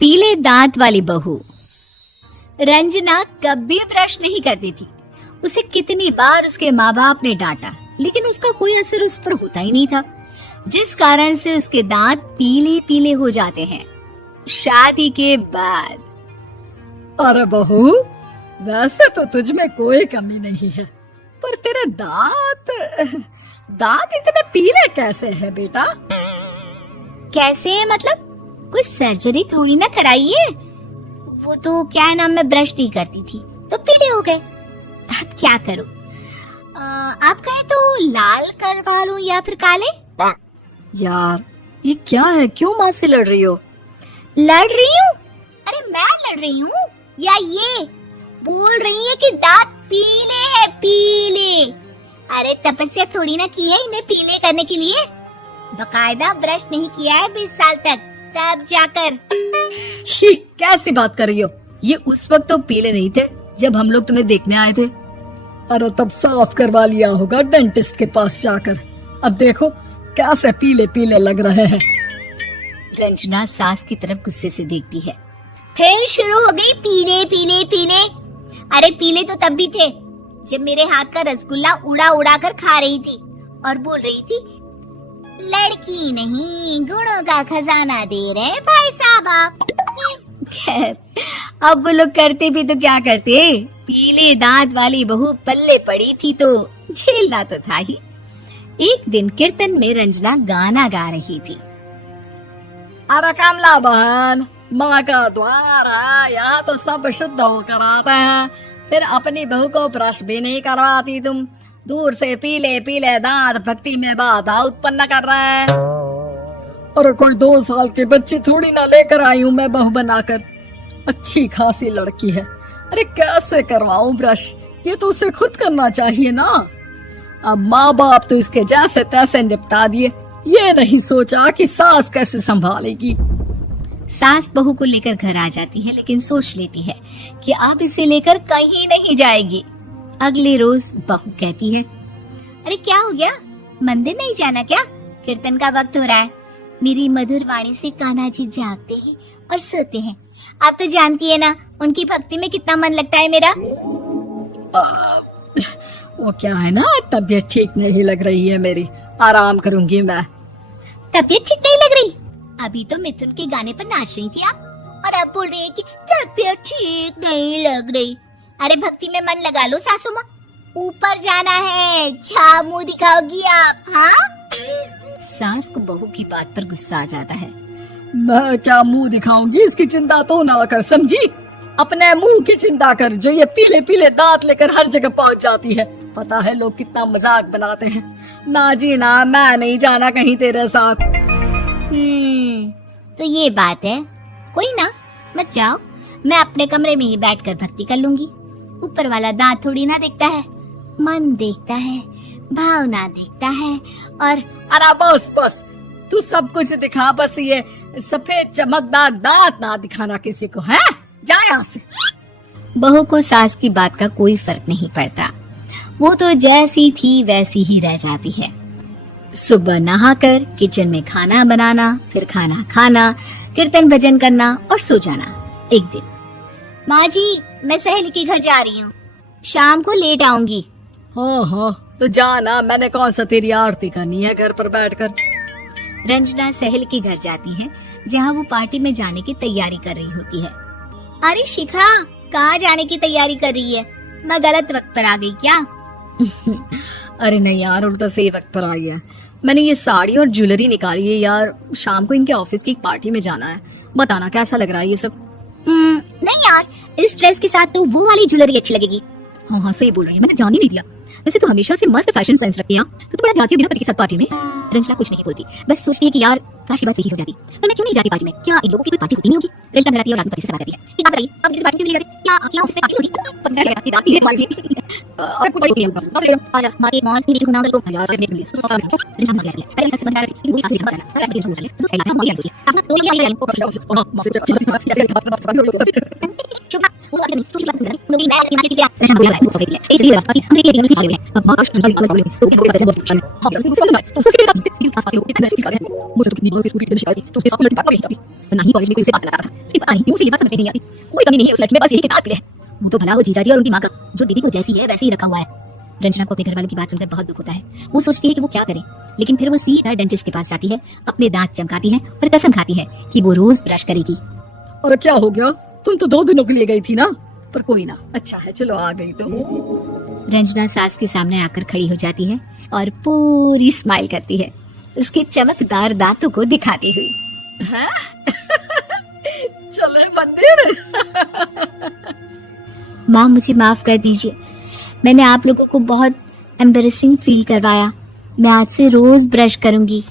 पीले दांत वाली बहू। रंजना कभी ब्रश नहीं करती थी। उसे कितनी बार उसके माँ बाप ने डांटा, लेकिन उसका कोई असर उस पर होता ही नहीं था, जिस कारण से उसके दांत पीले पीले हो जाते हैं। शादी के बाद। अरे बहू, वैसे तो तुझ में कोई कमी नहीं है, पर तेरे दांत इतने पीले कैसे हैं बेटा? कैसे मतलब? कोई सर्जरी थोड़ी ना कराई है। वो तो क्या नाम, मैं ब्रश नहीं करती थी तो पीले हो गए। अब क्या करूं? आप कहें तो लाल करवा लूं या फिर काले? यार ये क्या है, क्यों माँ से लड़ रही हो? लड़ रही हूँ? अरे मैं लड़ रही हूँ या ये बोल रही है कि दांत पीले हैं, पीले। अरे तपस्या थोड़ी ना की है इन्हें पीले करने के लिए। बकायदा ब्रश नहीं किया है 20 साल तक, तब जाकर। छी, कैसी बात कर रही हो? ये उस वक्त तो पीले नहीं थे जब हम लोग तुम्हें देखने आए थे। अरे तब साफ करवा लिया होगा डेंटिस्ट के पास जाकर। अब देखो कैसे पीले पीले लग रहे हैं। रंजना सास की तरफ गुस्से से देखती है। फिर शुरू हो गई पीले पीले पीले। अरे पीले तो तब भी थे जब मेरे हाथ का रसगुल्ला उड़ा उड़ा कर खा रही थी और बोल रही थी, लड़की नहीं गुणों का खजाना दे रहे भाई साहब। खैर, अब वो लोग करते भी तो क्या करते, पीले दांत वाली बहू पल्ले पड़ी थी तो झेलना तो था ही। एक दिन कीर्तन में रंजना गाना गा रही थी। अरे कमला बहन, माँ का द्वार है, यहाँ तो सब शुद्ध होकर आते हैं, फिर अपनी बहू को ब्रश भी नहीं करवाती तुम। दूर से पीले पीले दांत भक्ति में बाधा उत्पन्न कर रहे हैं। और कोई 2 साल के बच्चे थोड़ी ना लेकर आई हूँ मैं बहू बनाकर। अच्छी खासी लड़की है, अरे कैसे करवाऊं ब्रश? ये तो उसे खुद करना चाहिए ना। अब माँ बाप तो इसके जैसे तैसे निपटा दिए, ये नहीं सोचा कि सास कैसे संभालेगी। सास बहू को लेकर घर आ जाती है, लेकिन सोच लेती है कि अब इसे लेकर कहीं नहीं जाएगी। अगले रोज बहू कहती है, अरे क्या हो गया, मंदिर नहीं जाना क्या? कीर्तन का वक्त हो रहा है। मेरी मधुर वाणी से कान्हा जी जागते ही और सोते हैं। आप तो जानती है ना उनकी भक्ति में कितना मन लगता है मेरा। वो क्या है ना, तबीयत ठीक नहीं लग रही है मेरी, आराम करूंगी मैं। तबीयत ठीक नहीं लग रही? अभी तो मिथुन के गाने पर नाच रही थी आप, और अब बोल रही है कि तबीयत ठीक नहीं लग रही। अरे भक्ति में मन लगा लो सासू माँ, ऊपर जाना है, क्या मुंह दिखाओगी आप? हाँ? सास को बहू की बात पर गुस्सा आ जाता है। मैं क्या मुंह दिखाऊंगी, इसकी चिंता तो ना कर, समझी? अपने मुंह की चिंता कर, जो ये पीले पीले दांत लेकर हर जगह पहुंच जाती है। पता है लोग कितना मजाक बनाते हैं। ना जी ना, मैं नहीं जाना कहीं तेरे साथ। तो ये बात है। कोई ना, मत जाओ, मैं अपने कमरे में ही बैठकर भक्ति कर लूंगी। ऊपर वाला दांत थोड़ी ना देखता है, मन देखता है, भावना देखता है। और अरे बस बस, तू सब कुछ दिखा, बस ये सफेद चमकदार दांत ना दिखाना किसी को, है? जा यहाँ से। बहू को सास की बात का कोई फर्क नहीं पड़ता, वो तो जैसी थी वैसी ही रह जाती है। सुबह नहाकर किचन में खाना बनाना, फिर खाना खाना, कीर्तन भजन करना और सो जाना। एक दिन, माँ जी मैं सहेली के घर जा रही हूँ, शाम को लेट आऊंगी। हाँ, तो जाना, मैंने कौन सा तेरी आरती करनी है घर पर बैठकर। रंजना सहेली के घर जाती है, जहाँ वो पार्टी में जाने की तैयारी कर रही होती है। अरे शिखा, कहाँ जाने की तैयारी कर रही है? मैं गलत वक्त पर आ गई क्या? अरे नहीं यार, उल्टा सही वक्त पर आ गया। मैंने ये साड़ी और ज्वेलरी निकाली है यार, शाम को इनके ऑफिस की पार्टी में जाना है। बताना कैसा लग रहा है ये सब? नहीं यार, इस ड्रेस के साथ तो वो वाली ज्वेलरी अच्छी लगेगी। हाँ सही बोल रही है, मैंने जान ही नहीं दिया। वैसे तो हमेशा से मस्त फैशन सेंस रखती है, तो थोड़ा जाती हो बिना पति के साथ पार्टी में। रंजना कुछ नहीं बोलती, बस सोचती है कि यार काश ये बात सही हो जाती, तो मैं क्यों नहीं जाती पार्टी में? क्या इन लोगों की कोई पार्टी होती नहीं होगी? रंजना घर आती है और पति से बात करती है कि आप बताइए, आप किसी पार्टी में नहीं जाते क्या? क्या ऑफिस में पार्टी होती? पता नहीं क्या बात है और कोई बड़ी होती है। और मारे मान की गुना को यार से निकल गया। रंजना मर गया, अरे ऐसे बंदा है वो सास से बात करना, अरे ये तो सही बात है, मर गया। आपने तो ये आई शुभा वो आगे नहीं तो बात करना, नौकरी मैं की मार्केट गया, रंजना मर गया, वो सही है। इसी बात पर हम ये नहीं चले गए। अब मार्च में तो क्या कहते हैं बहुत अच्छा। हां तो सोच के बात सास के ऊपर ऐसे कर रहे हैं, मुझे तो कितनी बड़ी स्कूटी की शिकायत, तो उसके साथ लड़की बात नहीं नहीं कॉलेज में कोई से बात करता था। पता नहीं क्यों से ये बात समझ में नहीं आती। कोई कमी नहीं है उस लड़की में, बस यही किताब की है। वो तो भला हो जीजा जी और उनकी माँ का, जो दीदी को जैसी है वैसे ही रखा हुआ है। रंजना को अपने घर वालों की बात सुनकर बहुत दुख होता है। वो सोचती है कि वो क्या करे, लेकिन फिर वो सीधा डेंटिस्ट के पास जाती है, अपने दांत चमकाती है और कसम खाती है कि वो रोज ब्रश करेगी। अरे क्या हो गया, तुम तो 2 दिनों के लिए गई थी ना। पर कोई ना, अच्छा है, चलो आ गई तुम। रंजना सास के सामने आकर खड़ी हो जाती है और पूरी स्माइल करती है, उसके चमकदार दांतों को दिखाती हुई। हैं? चले मंदिर। माँ मुझे माफ कर दीजिए, मैंने आप लोगों को बहुत एम्बेरसिंग फील करवाया। मैं आज से रोज ब्रश करूंगी।